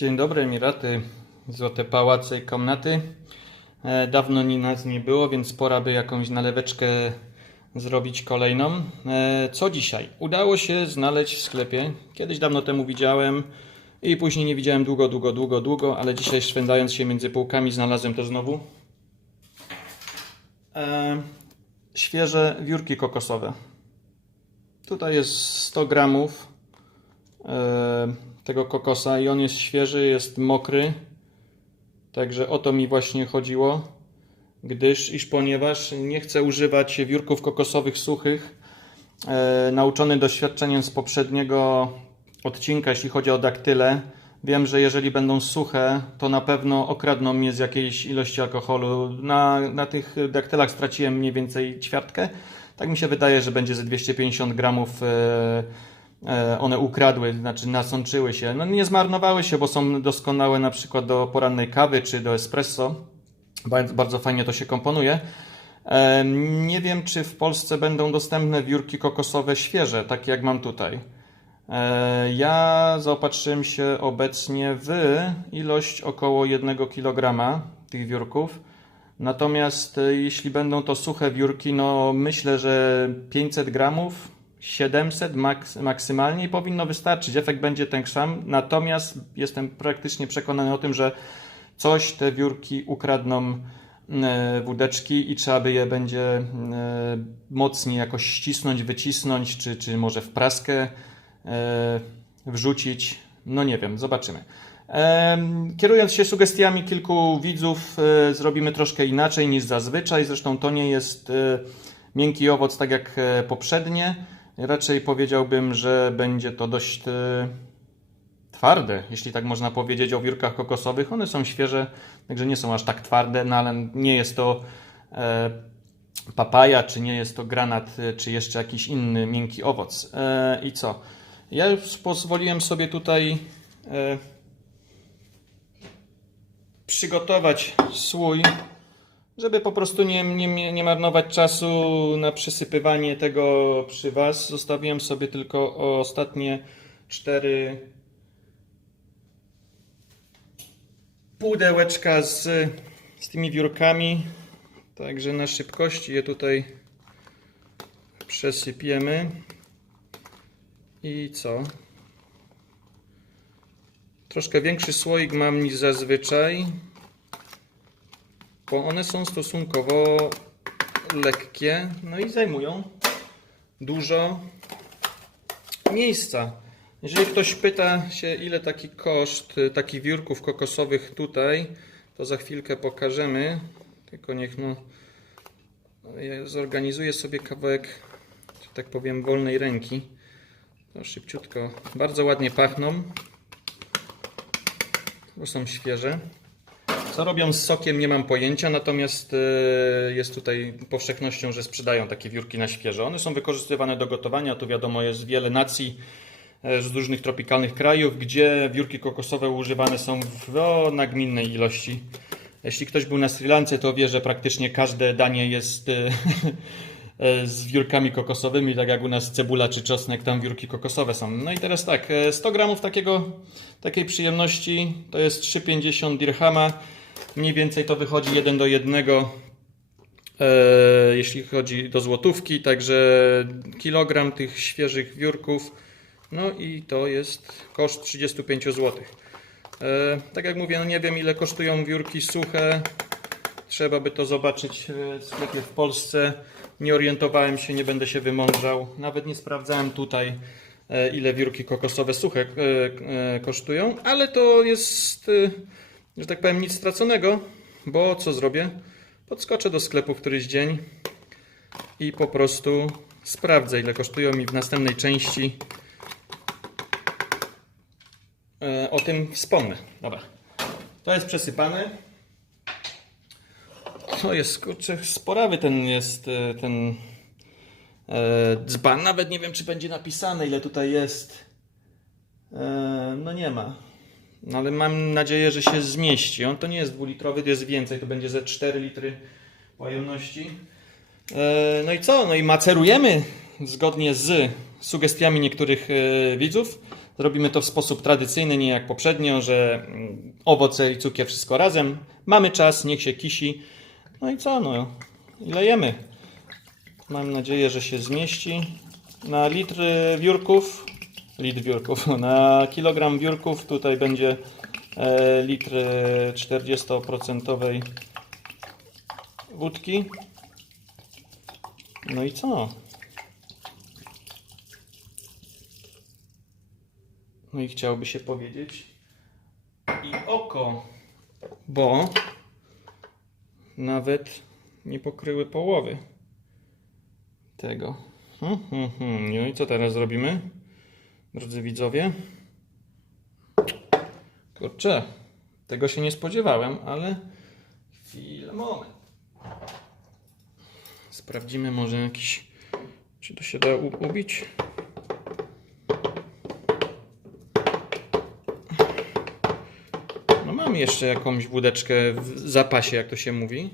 Dzień dobry, Emiraty, Złote Pałace i Komnaty. E, Dawno nas nie było, więc pora by jakąś naleweczkę zrobić kolejną. E, Co dzisiaj? Udało się znaleźć w sklepie. Kiedyś dawno temu widziałem i później nie widziałem długo, długo, długo, długo, ale dzisiaj szwendając się między półkami znalazłem to znowu. E, Świeże wiórki kokosowe. Tutaj jest 100 gramów tego kokosa i on jest świeży, jest mokry. Także o to mi właśnie chodziło, gdyż iż ponieważ nie chcę używać wiórków kokosowych suchych, e, nauczony doświadczeniem z poprzedniego odcinka, jeśli chodzi o daktyle, wiem, że jeżeli będą suche, to na pewno okradną mnie z jakiejś ilości alkoholu. Na, na tych daktylach straciłem mniej więcej ćwiartkę. Tak mi się wydaje, że będzie ze 250 gramów e, one ukradły, znaczy nasączyły się. No nie zmarnowały się, bo są doskonałe na przykład do porannej kawy czy do espresso. Bardzo, bardzo fajnie to się komponuje. E, Nie wiem, czy w Polsce będą dostępne wiórki kokosowe świeże, takie jak mam tutaj. E, Ja zaopatrzyłem się obecnie w ilość około 1 kg tych wiórków. Natomiast e, jeśli będą to suche wiórki, no myślę, że 500 gramów, 700 maks maksymalnie powinno wystarczyć. Efekt będzie ten sam. Natomiast jestem praktycznie przekonany o tym, że coś te wiórki ukradną e, wódeczki i trzeba by je będzie e, mocniej jakoś ścisnąć, wycisnąć, czy, czy może w praskę e, wrzucić. No nie wiem, zobaczymy. Kierując się sugestiami kilku widzów, zrobimy troszkę inaczej niż zazwyczaj. Zresztą to nie jest miękki owoc tak jak poprzednie. Raczej powiedziałbym, że będzie to dość e, twarde, jeśli tak można powiedzieć o wiórkach kokosowych. One są świeże, także nie są aż tak twarde, no ale nie jest to e, papaja, czy nie jest to granat, e, czy jeszcze jakiś inny miękki owoc. I co? Ja już pozwoliłem sobie tutaj przygotować słój, żeby po prostu nie, nie, nie marnować czasu na przysypywanie tego przy Was. Zostawiłem sobie tylko ostatnie cztery pudełeczka z, z tymi wiórkami. Także na szybkości je tutaj przesypiemy. I co? Troszkę większy słoik mam niż zazwyczaj, bo one są stosunkowo lekkie, no i zajmują dużo miejsca. Jeżeli ktoś pyta się, ile taki koszt takich wiórków kokosowych tutaj, to za chwilkę pokażemy. Tylko niech no, ja zorganizuję sobie kawałek, że tak powiem, wolnej ręki. To szybciutko. Bardzo ładnie pachną. Bo są świeże. Co robią z sokiem, nie mam pojęcia, natomiast e, jest tutaj powszechnością, że sprzedają takie wiórki na świeżo. One są wykorzystywane do gotowania. Tu wiadomo, jest wiele nacji e, z różnych tropikalnych krajów, gdzie wiórki kokosowe używane są w o, nagminnej ilości. Jeśli ktoś był na Sri Lance, to wie, że praktycznie każde danie jest e, e, z wiórkami kokosowymi, tak jak u nas cebula czy czosnek, tam wiórki kokosowe są. No i teraz tak, e, 100 gramów takiego, takiej przyjemności to jest 3,50 dirhama. Mniej więcej to wychodzi 1 do 1, e, jeśli chodzi do złotówki, także kilogram tych świeżych wiórków. No i to jest koszt 35 zł. E, tak jak mówię, no nie wiem ile kosztują wiórki suche. Trzeba by to zobaczyć w sklepie w Polsce. Nie orientowałem się, nie będę się wymądrzał. Nawet nie sprawdzałem tutaj, e, ile wiórki kokosowe suche kosztują, ale to jest, że tak powiem, nic straconego, bo co zrobię? Podskoczę do sklepu któryś dzień i po prostu sprawdzę, ile kosztują mi w następnej części. E, O tym wspomnę. Dobra. To jest przesypane. To jest, kurczę, sporawy ten jest, e, ten e, dzban. Nawet nie wiem, czy będzie napisane, ile tutaj jest. No nie ma. No ale mam nadzieję, że się zmieści. On to nie jest dwulitrowy, to jest więcej. To będzie ze 4 litry pojemności. E, no i co? No i macerujemy zgodnie z sugestiami niektórych e, widzów. Zrobimy to w sposób tradycyjny, nie jak poprzednio, że mm, owoce i cukier wszystko razem. Mamy czas, niech się kisi. No i co, no i lejemy. Mam nadzieję, że się zmieści. Na litr wiórków, litr wiórków, na kilogram wiórków tutaj będzie e, litr 40% wódki. No i co? No i chciałoby się powiedzieć i oko, bo nawet nie pokryły połowy tego. Hmm, hmm, hmm. No i co teraz zrobimy, drodzy widzowie? Kurczę, tego się nie spodziewałem, ale chwilę, moment. Sprawdzimy może jakiś, czy to się da ubić. No mam jeszcze jakąś wódeczkę w zapasie, jak to się mówi.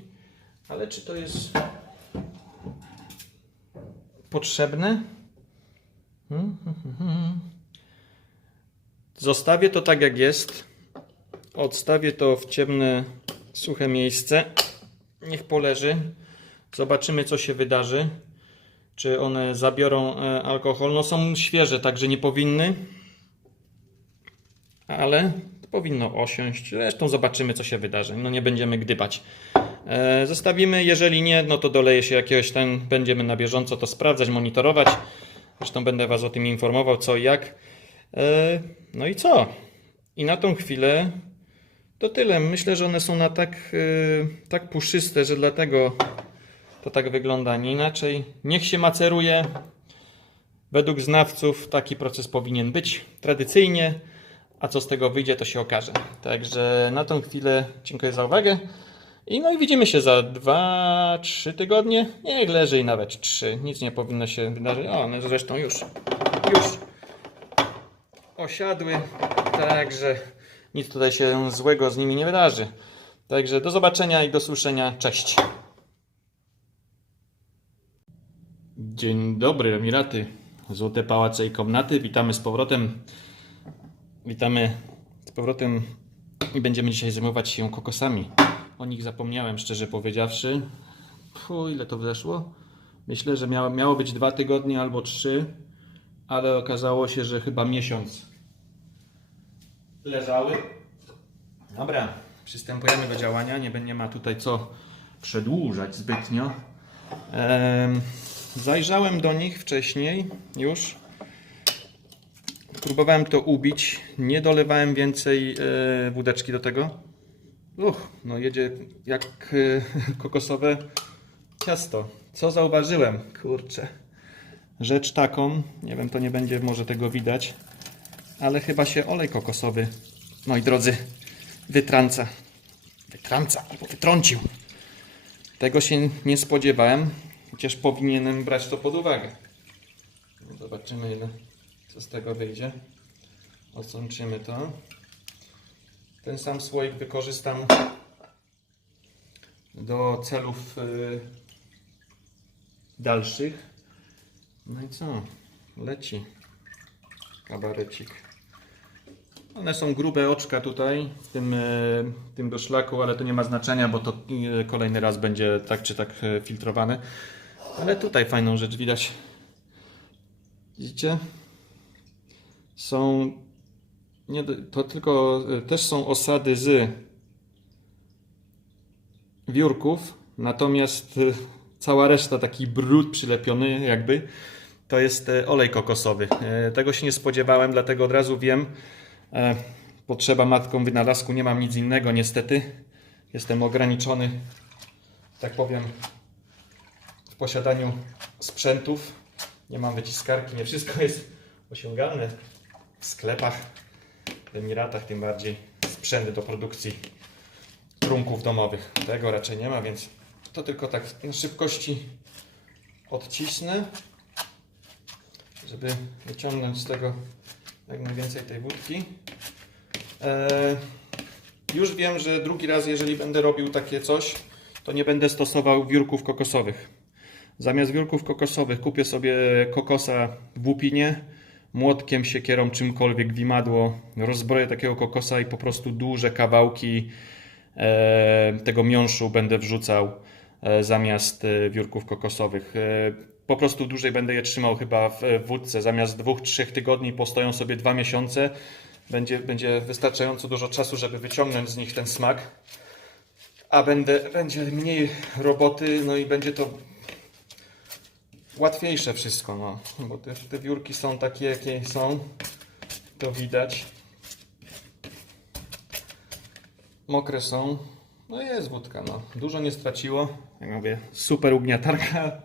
Ale czy to jest potrzebne? Hmm, hmm, hmm. Zostawię to tak jak jest. Odstawię to w ciemne, suche miejsce. Niech poleży. Zobaczymy, co się wydarzy. Czy one zabiorą e, alkohol. No są świeże, także nie powinny. Ale powinno osiąść. Zresztą zobaczymy, co się wydarzy. No nie będziemy gdybać. E, zostawimy. Jeżeli nie, no to doleje się jakiegoś ten. Będziemy na bieżąco to sprawdzać, monitorować. Zresztą będę Was o tym informował, co i jak. E, no i co? I na tą chwilę to tyle. Myślę, że one są na tak, e, tak puszyste, że dlatego to tak wygląda. Nie inaczej. Niech się maceruje. Według znawców taki proces powinien być tradycyjnie, a co z tego wyjdzie, to się okaże. Także na tą chwilę dziękuję za uwagę. I no i widzimy się za 2-3 tygodnie. Niech leży i nawet 3. Nic nie powinno się wydarzyć. O, one zresztą już, już osiadły. Także nic tutaj się złego z nimi nie wydarzy. Także do zobaczenia i do słyszenia. Cześć. Dzień dobry, Emiraty. Złote pałace i komnaty. Witamy z powrotem. Witamy z powrotem i będziemy dzisiaj zajmować się kokosami. O nich zapomniałem, szczerze powiedziawszy. Fu, ile to weszło? Myślę, że miało, miało być dwa tygodnie albo trzy, ale okazało się, że chyba miesiąc leżały. Dobra, przystępujemy do działania. Nie, nie ma tutaj co przedłużać zbytnio. Em, zajrzałem do nich wcześniej już. Próbowałem to ubić. Nie dolewałem więcej e, wódeczki do tego. Uch, no jedzie jak e, kokosowe ciasto. Co zauważyłem? Kurczę. Rzecz taką, nie wiem, to nie będzie może tego widać, ale chyba się olej kokosowy, moi drodzy, wytrąca. Wytrąca albo wytrącił. Tego się nie spodziewałem, chociaż powinienem brać to pod uwagę. Zobaczymy, ile co z tego wyjdzie. Odsączymy to. Ten sam słoik wykorzystam do celów y, dalszych. No i co? Leci kabarecik. One są grube oczka tutaj w tym, e, tym doszlaku, ale to nie ma znaczenia, bo to e, kolejny raz będzie tak czy tak e, filtrowane. Ale tutaj fajną rzecz widać. Widzicie? Są nie, to tylko też są osady z wiórków, natomiast cała reszta, taki brud przylepiony jakby, to jest olej kokosowy. Tego się nie spodziewałem, dlatego od razu wiem, potrzeba matką wynalazku, nie mam nic innego niestety. Jestem ograniczony, tak powiem, w posiadaniu sprzętów. Nie mam wyciskarki, nie wszystko jest osiągalne w sklepach, w Emiratach tym bardziej. Sprzęty do produkcji trunków domowych. Tego raczej nie ma, więc to tylko tak na szybkości odcisnę, żeby wyciągnąć z tego jak najwięcej tej wódki. Eee, już wiem, że drugi raz, jeżeli będę robił takie coś, to nie będę stosował wiórków kokosowych. Zamiast wiórków kokosowych kupię sobie kokosa w łupinie, młotkiem, siekierą, czymkolwiek w imadło, rozbroję takiego kokosa i po prostu duże kawałki e, tego miąższu będę wrzucał e, zamiast e, wiórków kokosowych. Po prostu dłużej będę je trzymał chyba w wódce. Zamiast dwóch, trzech tygodni postoją sobie dwa miesiące. Będzie, będzie wystarczająco dużo czasu, żeby wyciągnąć z nich ten smak. A będę, będzie mniej roboty, no i będzie to łatwiejsze wszystko, no. Bo te, te wiórki są takie, jakie są. To widać. Mokre są. No jest wódka, no. Dużo nie straciło. Jak mówię, super ugniatarka.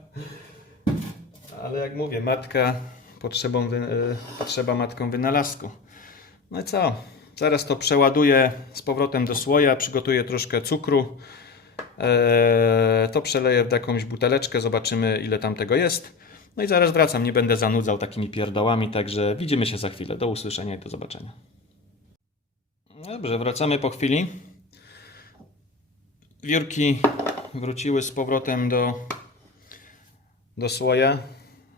Ale jak mówię, matka potrzebą, y, potrzeba matką wynalazku. No i co? Zaraz to przeładuję z powrotem do słoja, przygotuję troszkę cukru. Eee, to przeleję w jakąś buteleczkę, zobaczymy ile tam tego jest. No i zaraz wracam, nie będę zanudzał takimi pierdołami, także widzimy się za chwilę. Do usłyszenia i do zobaczenia. Dobrze, wracamy po chwili. Wiórki wróciły z powrotem do, do słoja.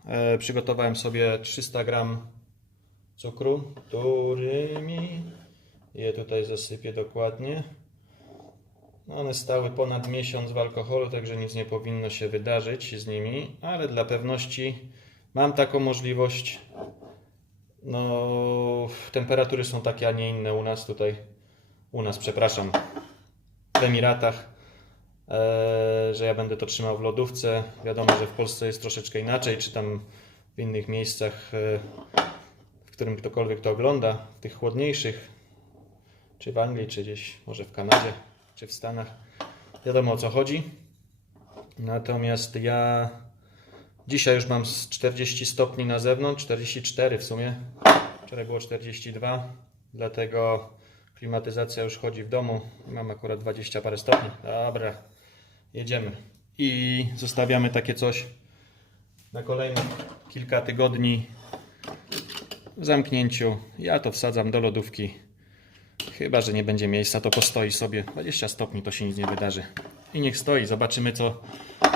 E, przygotowałem sobie 300 gram cukru, którymi je tutaj zasypię dokładnie. No one stały ponad miesiąc w alkoholu, także nic nie powinno się wydarzyć z nimi, ale dla pewności mam taką możliwość. No, temperatury są takie, a nie inne u nas tutaj. U nas, przepraszam, w Emiratach, że ja będę to trzymał w lodówce. Wiadomo, że w Polsce jest troszeczkę inaczej, czy tam w innych miejscach, e, w którym ktokolwiek to ogląda, w tych chłodniejszych, czy w Anglii, czy gdzieś może w Kanadzie, czy w Stanach. Wiadomo o co chodzi. Natomiast ja dzisiaj już mam z 40 stopni na zewnątrz, 44 w sumie. Wczoraj było 42, dlatego klimatyzacja już chodzi w domu. Mam akurat 20 parę stopni. Dobra, jedziemy. I zostawiamy takie coś na kolejne kilka tygodni w zamknięciu. Ja to wsadzam do lodówki. Chyba, że nie będzie miejsca, to postoi sobie. 20 stopni to się nic nie wydarzy. I niech stoi, zobaczymy co,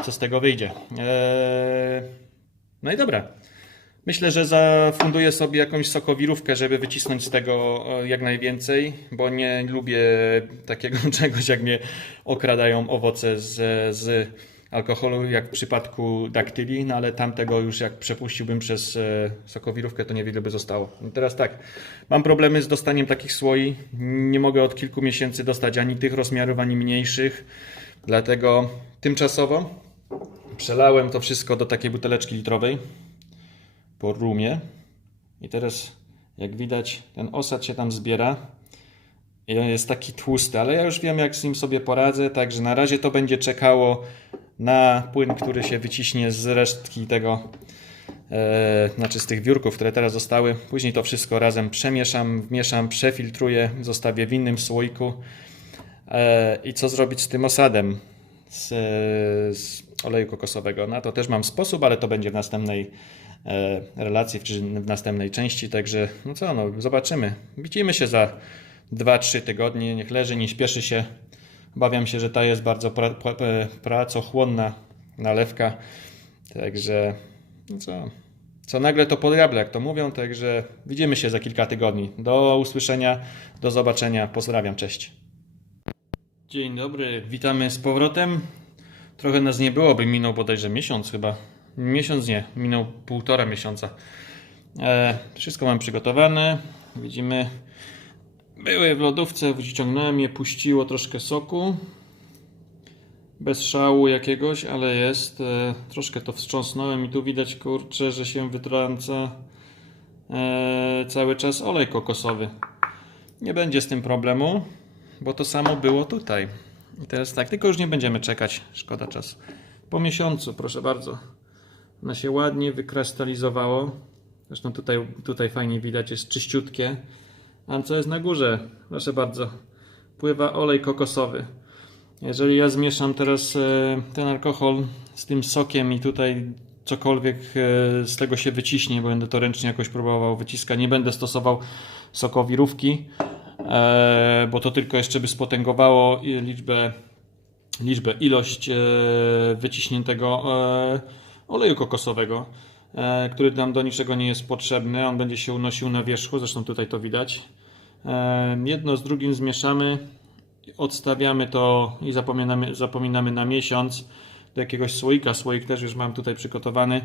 co z tego wyjdzie. Eee... No i dobra. Myślę, że zafunduję sobie jakąś sokowirówkę, żeby wycisnąć z tego e, jak najwięcej, bo nie lubię takiego czegoś, jak mnie okradają owoce z, z alkoholu, jak w przypadku daktyli, no ale tamtego już jak przepuściłbym przez e, sokowirówkę, to niewiele by zostało. I teraz tak, mam problemy z dostaniem takich słoi. Nie mogę od kilku miesięcy dostać ani tych rozmiarów, ani mniejszych, dlatego tymczasowo przelałem to wszystko do takiej buteleczki litrowej po rumie. I teraz, jak widać, ten osad się tam zbiera. I on jest taki tłusty, ale ja już wiem, jak z nim sobie poradzę. Także na razie to będzie czekało na płyn, który się wyciśnie z resztki tego, e, znaczy z tych wiórków, które teraz zostały. Później to wszystko razem przemieszam, wmieszam, przefiltruję, zostawię w innym słoiku. E, I co zrobić z tym osadem z, z oleju kokosowego? Na to też mam sposób, ale to będzie w następnej e, relacji, w następnej części. Także, no co, no, zobaczymy. Widzimy się za 2-3 tygodnie. Niech leży, nie śpieszy się. Obawiam się, że ta jest bardzo pra, pra, pracochłonna nalewka. Także, no co, co nagle to podjable, jak to mówią. Także widzimy się za kilka tygodni. Do usłyszenia, do zobaczenia. Pozdrawiam, cześć. Dzień dobry, witamy z powrotem. Trochę nas nie było, by minął bodajże miesiąc chyba. Miesiąc nie, minął półtora miesiąca. E, wszystko mam przygotowane. Widzimy, były w lodówce, wyciągnąłem je, puściło troszkę soku. Bez szału jakiegoś, ale jest. E, troszkę to wstrząsnąłem i tu widać, kurczę, że się wytrąca e, cały czas olej kokosowy. Nie będzie z tym problemu, bo to samo było tutaj. I teraz tak, tylko już nie będziemy czekać, szkoda czasu. Po miesiącu, proszę bardzo. Ona się ładnie wykrystalizowało. Zresztą tutaj, tutaj fajnie widać, jest czyściutkie. A co jest na górze? Proszę bardzo. Pływa olej kokosowy. Jeżeli ja zmieszam teraz e, ten alkohol z tym sokiem i tutaj cokolwiek e, z tego się wyciśnie, bo będę to ręcznie jakoś próbował wyciskać, nie będę stosował sokowirówki, e, bo to tylko jeszcze by spotęgowało liczbę, liczbę ilość wyciśniętego oleju kokosowego. e, który nam do niczego nie jest potrzebny. On będzie się unosił na wierzchu, zresztą tutaj to widać. E, Jedno z drugim zmieszamy, odstawiamy to i zapominamy, zapominamy na miesiąc do jakiegoś słoika. Słoik też już mam tutaj przygotowany.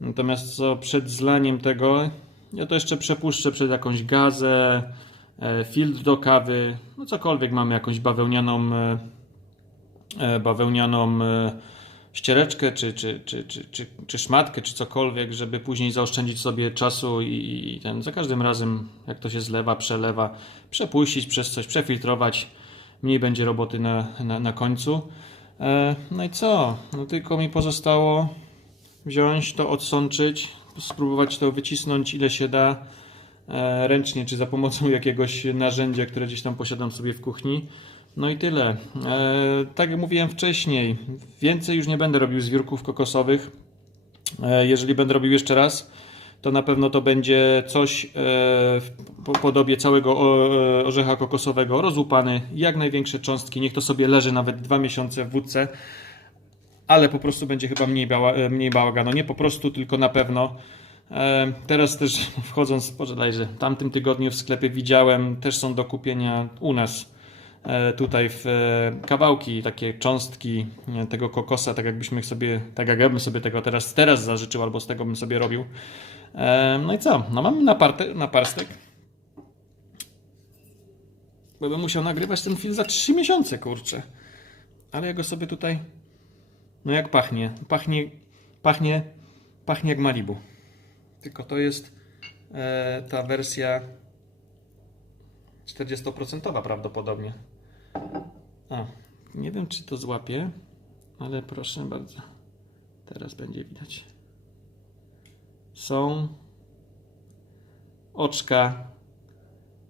Natomiast co przed zlaniem tego, ja to jeszcze przepuszczę przed jakąś gazę, e, filtr do kawy, no cokolwiek mamy, jakąś bawełnianą, bawełnianą ściereczkę, czy, czy, czy, czy, czy, czy szmatkę, czy cokolwiek, żeby później zaoszczędzić sobie czasu i, i ten, za każdym razem, jak to się zlewa, przelewa, przepuścić przez coś, przefiltrować, mniej będzie roboty na, na, na końcu. E, no i co? No tylko mi pozostało wziąć to, odsączyć, spróbować to wycisnąć ile się da e, ręcznie, czy za pomocą jakiegoś narzędzia, które gdzieś tam posiadam sobie w kuchni. No i tyle. E, tak jak mówiłem wcześniej, więcej już nie będę robił zwiórków kokosowych. E, jeżeli będę robił jeszcze raz, to na pewno to będzie coś e, w po- podobie całego orzecha kokosowego, rozłupany, jak największe cząstki, niech to sobie leży nawet dwa miesiące w wódce, ale po prostu będzie chyba mniej, bała, mniej bałaganu. Nie po prostu, tylko na pewno. Teraz też wchodząc, bodajże w tamtym tygodniu w sklepie widziałem, też są do kupienia u nas tutaj w e, kawałki, takie cząstki e, tego kokosa, tak jakbyśmy sobie, tak jak ja bym sobie tego teraz, teraz zażyczył, albo z tego bym sobie robił. E, No i co? No mamy naparstek. Bo bym musiał nagrywać ten film za 3 miesiące, kurczę. Ale ja go sobie tutaj. No jak pachnie? Pachnie, pachnie, pachnie jak Malibu. Tylko to jest e, ta wersja 40% prawdopodobnie. A, nie wiem czy to złapie, ale proszę bardzo. Teraz będzie widać. Są oczka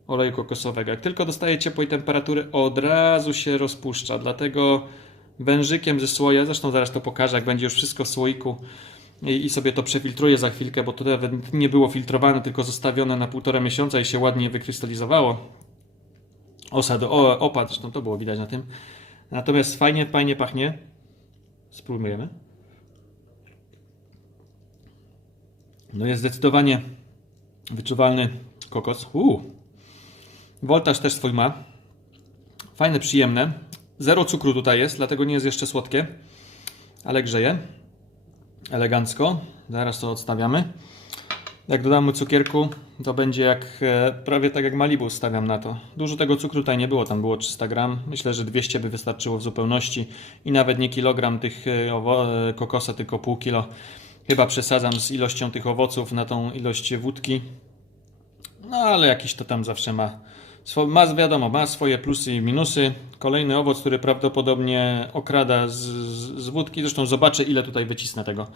oleju kokosowego. Jak tylko dostaje ciepłej temperatury, od razu się rozpuszcza. Dlatego wężykiem ze słoja, zresztą zaraz to pokażę, jak będzie już wszystko w słoiku i, sobie to przefiltruję za chwilkę, bo to nawet nie było filtrowane, tylko zostawione na półtora miesiąca i się ładnie wykrystalizowało. Osad, opad, zresztą to było widać na tym. Natomiast fajnie, fajnie pachnie. Spróbujemy. No jest zdecydowanie wyczuwalny kokos. Uuu. Woltaż też swój ma. Fajne, przyjemne. Zero cukru tutaj jest, dlatego nie jest jeszcze słodkie, ale grzeje. Elegancko. Zaraz to odstawiamy. Jak dodamy cukierku, to będzie jak e, prawie tak jak Malibu stawiam na to. Dużo tego cukru tutaj nie było, tam było 300 gram. Myślę, że 200 by wystarczyło w zupełności i nawet nie kilogram tych e, e, kokosa, tylko pół kilo. Chyba przesadzam z ilością tych owoców na tą ilość wódki. No ale jakiś to tam zawsze ma. Ma wiadomo, ma swoje plusy i minusy. Kolejny owoc, który prawdopodobnie okrada z, z wódki. Zresztą zobaczę, ile tutaj wycisnę tego.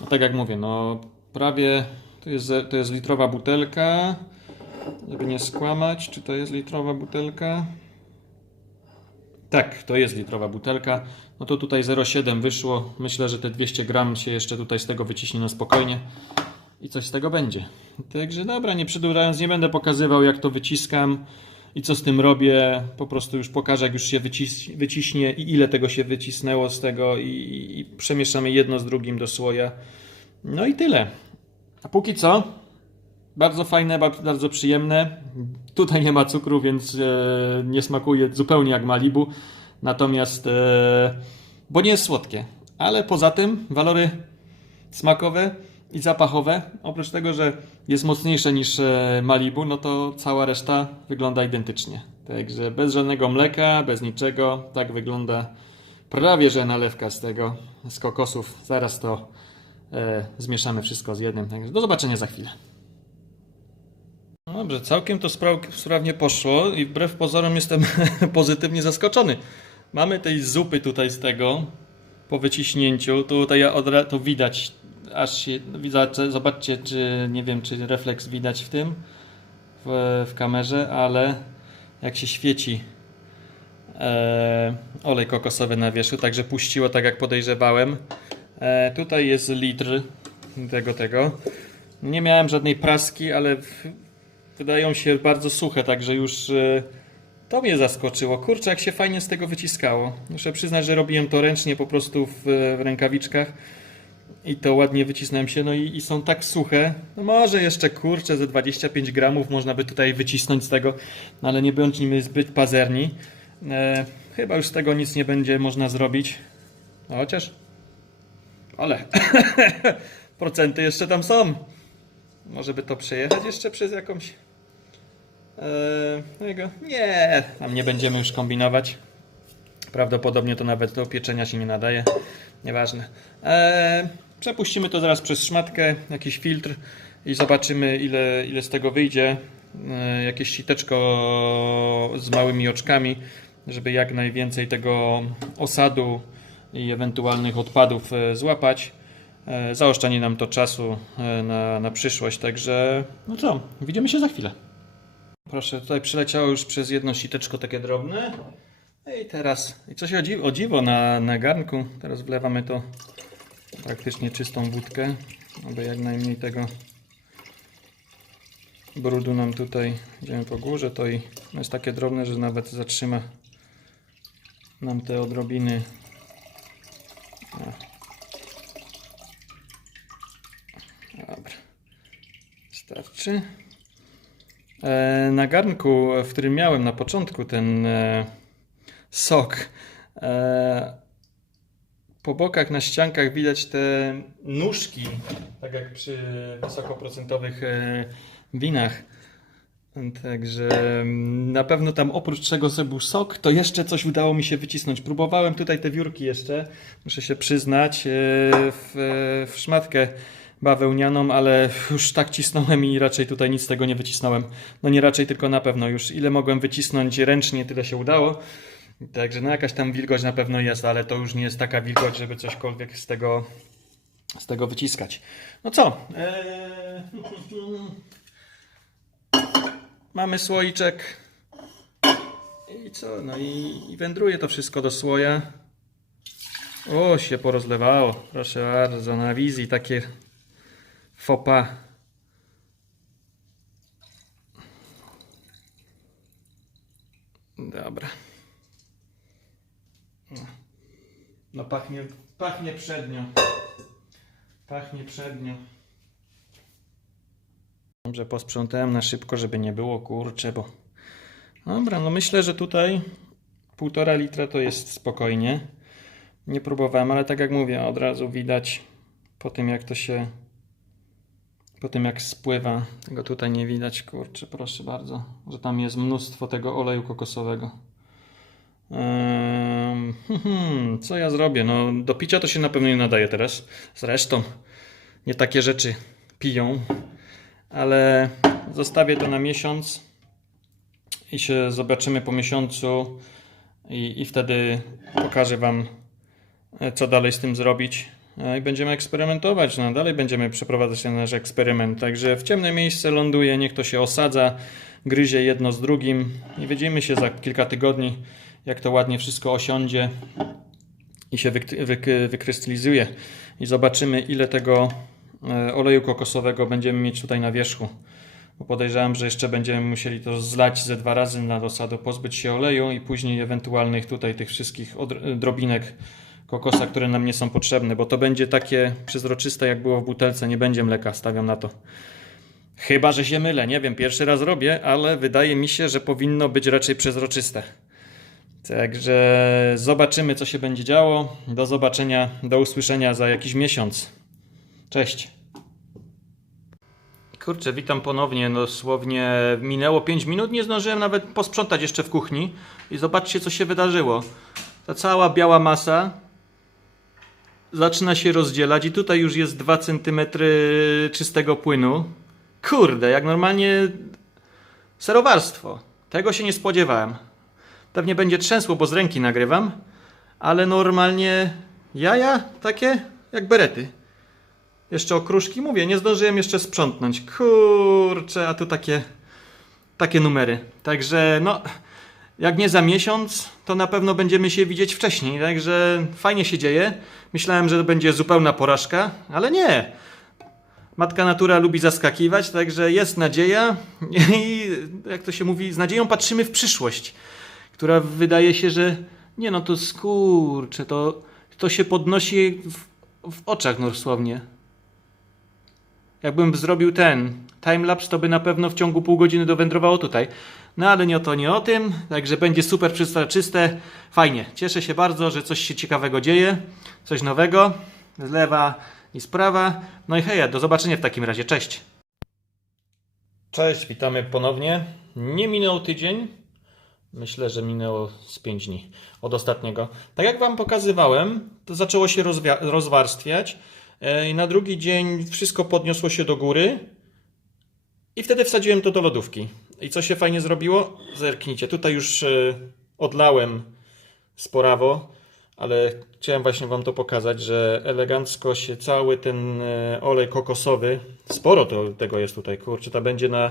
No, tak jak mówię, no prawie to jest, to jest litrowa butelka. Żeby nie skłamać, czy to jest litrowa butelka? Tak, to jest litrowa butelka. No to tutaj 0,7 wyszło. Myślę, że te 200 gram się jeszcze tutaj z tego wyciśnie na spokojnie i coś z tego będzie. Także dobra, nie przedłużając, nie będę pokazywał jak to wyciskam i co z tym robię. Po prostu już pokażę, jak już się wycis wyciśnie i ile tego się wycisnęło z tego i, i przemieszamy jedno z drugim do słoja. No i tyle. A póki co, bardzo fajne, ba- bardzo przyjemne. Tutaj nie ma cukru, więc e, nie smakuje zupełnie jak Malibu. Natomiast, e, bo nie jest słodkie. Ale poza tym walory smakowe i zapachowe, oprócz tego, że jest mocniejsze niż e, Malibu, no to cała reszta wygląda identycznie. Także bez żadnego mleka, bez niczego, tak wygląda prawie że nalewka z tego, z kokosów. Zaraz to zmieszamy wszystko z jednym. Do zobaczenia za chwilę. No Dobrze, całkiem to spraw- sprawnie poszło i wbrew pozorom jestem pozytywnie zaskoczony. Mamy tej zupy tutaj z tego po wyciśnięciu. Tutaj to widać, aż się zobaczcie, czy nie wiem, czy refleks widać w tym w, w kamerze, ale jak się świeci e, olej kokosowy na wierzchu, także puściło tak jak podejrzewałem. E, tutaj jest litr tego tego. Nie miałem żadnej praski, ale w, wydają się bardzo suche, także już e, to mnie zaskoczyło. Kurczę, jak się fajnie z tego wyciskało. Muszę przyznać, że robiłem to ręcznie po prostu w, w rękawiczkach. I to ładnie wycisnąłem się, no i, i są tak suche. No może jeszcze kurczę, ze 25 gramów można by tutaj wycisnąć z tego, no ale nie bądźmy zbyt pazerni. E, chyba już z tego nic nie będzie można zrobić. No chociaż. Ale procenty jeszcze tam są. Może by to przejechać jeszcze przez jakąś. E, no jego- nie, tam nie będziemy już kombinować. Prawdopodobnie to nawet do pieczenia się nie nadaje. Nieważne. Eee, przepuścimy to zaraz przez szmatkę, jakiś filtr i zobaczymy ile, ile z tego wyjdzie. Eee, jakieś siteczko z małymi oczkami, żeby jak najwięcej tego osadu i ewentualnych odpadów e, złapać. E, zaoszczędzi nam to czasu e, na, na przyszłość, także no co, widzimy się za chwilę. Proszę, tutaj przyleciało już przez jedno siteczko takie drobne. I teraz, i co się o dziwo, o dziwo na, na garnku, teraz wlewamy to praktycznie czystą wódkę, aby jak najmniej tego brudu nam tutaj idziemy po górze, to i no jest takie drobne, że nawet zatrzyma nam te odrobiny. O. Dobra, E, Na garnku, w którym miałem na początku ten e, sok, e, po bokach na ściankach widać te nóżki, tak jak przy wysokoprocentowych winach. Także mm, na pewno tam oprócz czego, że był sok, to jeszcze coś udało mi się wycisnąć. Próbowałem tutaj te wiórki jeszcze, muszę się przyznać, w, w szmatkę bawełnianą, ale już tak cisnąłem i raczej tutaj nic z tego nie wycisnąłem. No nie raczej, tylko na pewno już ile mogłem wycisnąć ręcznie, tyle się udało. Także no jakaś tam wilgoć na pewno jest, ale to już nie jest taka wilgoć, żeby cośkolwiek z tego, z tego wyciskać. No co? Eee... Mamy słoiczek. I co? No i, i wędruje to wszystko do słoja. O, się porozlewało. Proszę bardzo, na wizji takie fopa. Dobra. No pachnie, pachnie przednio. Pachnie przednio. Dobrze, posprzątałem na szybko, żeby nie było kurcze, bo... Dobra, no myślę, że tutaj półtora litra to jest spokojnie. Nie próbowałem, ale tak jak mówię, od razu widać po tym jak to się... Po tym jak spływa, tego tutaj nie widać, kurczę, proszę bardzo, że tam jest mnóstwo tego oleju kokosowego. Ehm, hmm, co ja zrobię? No, do picia to się na pewno nie nadaje teraz. Zresztą, nie takie rzeczy piją, ale zostawię to na miesiąc i się zobaczymy po miesiącu i, i wtedy pokażę Wam, e, co dalej z tym zrobić. E, I będziemy eksperymentować. No, dalej będziemy przeprowadzać ten nasz eksperyment. Także w ciemne miejsce ląduje, niech to się osadza, gryzie jedno z drugim i widzimy się za kilka tygodni, jak to ładnie wszystko osiądzie i się wyk- wyk- wykrystalizuje. I zobaczymy, ile tego e, oleju kokosowego będziemy mieć tutaj na wierzchu. Bo podejrzewam, że jeszcze będziemy musieli to zlać ze dwa razy na dosadu, pozbyć się oleju i później ewentualnych tutaj tych wszystkich odr- drobinek kokosa, które nam nie są potrzebne, bo to będzie takie przezroczyste, jak było w butelce, nie będzie mleka, stawiam na to. Chyba, że się mylę, nie wiem, pierwszy raz robię, ale wydaje mi się, że powinno być raczej przezroczyste. Także zobaczymy, co się będzie działo. Do zobaczenia, do usłyszenia za jakiś miesiąc. Cześć. Kurczę, witam ponownie. Dosłownie minęło 5 minut, nie zdążyłem nawet posprzątać jeszcze w kuchni. I zobaczcie, co się wydarzyło. Ta cała biała masa zaczyna się rozdzielać, i tutaj już jest 2 cm czystego płynu. Kurde, jak normalnie serowarstwo. Tego się nie spodziewałem. Pewnie będzie trzęsło, bo z ręki nagrywam, ale normalnie jaja takie jak berety. Jeszcze okruszki, mówię, nie zdążyłem jeszcze sprzątnąć. Kurczę, a tu takie, takie numery. Także no, jak nie za miesiąc, to na pewno będziemy się widzieć wcześniej. Także fajnie się dzieje. Myślałem, że to będzie zupełna porażka, ale nie. Matka natura lubi zaskakiwać, także jest nadzieja i jak to się mówi, z nadzieją patrzymy w przyszłość, która wydaje się, że nie no to skurcze, to, to się podnosi w w oczach dosłownie. Jakbym zrobił ten timelapse, to by na pewno w ciągu pół godziny dowędrowało tutaj. No ale nie o to, nie o tym. Także będzie super przezroczyste. Fajnie. Cieszę się bardzo, że coś się ciekawego dzieje. Coś nowego. Z lewa i z prawa. No i hej, do zobaczenia w takim razie. Cześć. Cześć, witamy ponownie. Nie minął tydzień. Myślę, że minęło z 5 dni od ostatniego. Tak jak Wam pokazywałem, to zaczęło się rozwarstwiać. e, I na drugi dzień wszystko podniosło się do góry. I wtedy wsadziłem to do lodówki. I co się fajnie zrobiło? Zerknijcie, tutaj już e, odlałem sporawo, ale chciałem właśnie Wam to pokazać, że elegancko się cały ten e, olej kokosowy, sporo to, tego jest tutaj, kurczę, ta będzie na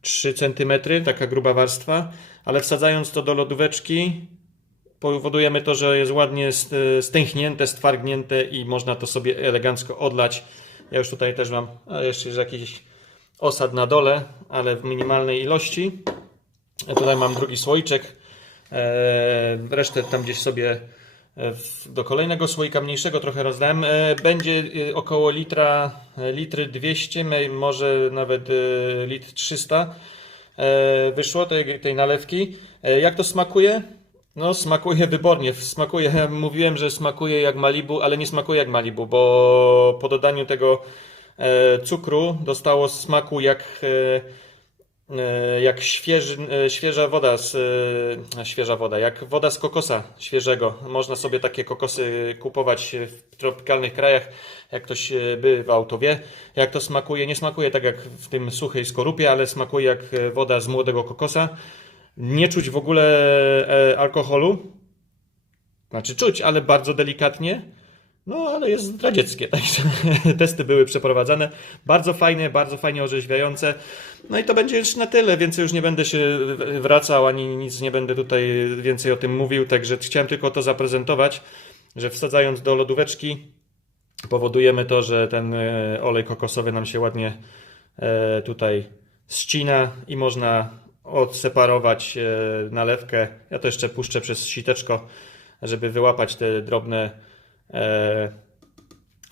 3 cm, taka gruba warstwa, ale wsadzając to do lodóweczki, powodujemy to, że jest ładnie st- stęchnięte, stwargnięte i można to sobie elegancko odlać. Ja już tutaj też mam, a jeszcze jest jakiś osad na dole, ale w minimalnej ilości. Ja tutaj mam drugi słoiczek. E, resztę tam gdzieś sobie e, do kolejnego słoika mniejszego trochę rozdałem. E, będzie e, około litra, e, litry 200, me- może nawet e, litr 300 e, wyszło tej, tej nalewki. E, Jak to smakuje? No, smakuje wybornie. Smakuje, mówiłem, że smakuje jak Malibu, ale nie smakuje jak Malibu, bo po dodaniu tego e, cukru dostało smaku jak, e, e, jak świeży, e, świeża woda, z, e, świeża woda, jak woda z kokosa świeżego. Można sobie takie kokosy kupować w tropikalnych krajach, jak ktoś e, bywał, to wie, jak to smakuje. Nie smakuje tak jak w tym suchej skorupie, ale smakuje jak e, woda z młodego kokosa. Nie czuć w ogóle e, alkoholu. Znaczy czuć, ale bardzo delikatnie. No, ale jest zdradzieckie, także testy były przeprowadzane. Bardzo fajne, bardzo fajnie orzeźwiające. No i to będzie już na tyle, więcej już nie będę się wracał, ani nic nie będę tutaj więcej o tym mówił, także chciałem tylko to zaprezentować, że wsadzając do lodóweczki powodujemy to, że ten e, olej kokosowy nam się ładnie e, tutaj ścina i można odseparować e, nalewkę. Ja to jeszcze puszczę przez siteczko, żeby wyłapać te drobne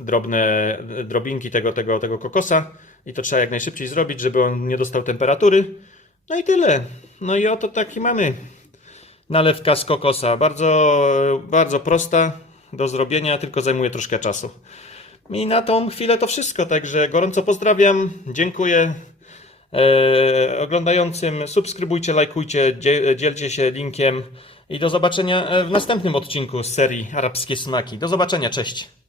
drobne drobinki tego, tego, tego kokosa i to trzeba jak najszybciej zrobić, żeby on nie dostał temperatury. No i tyle. No i oto taki mamy nalewka z kokosa. Bardzo, bardzo prosta do zrobienia, tylko zajmuje troszkę czasu. I na tą chwilę to wszystko, także gorąco pozdrawiam, dziękuję e, oglądającym, subskrybujcie, lajkujcie, dzie- dzielcie się linkiem i do zobaczenia e, w następnym odcinku z serii Arabskie Smaki. Do zobaczenia, cześć!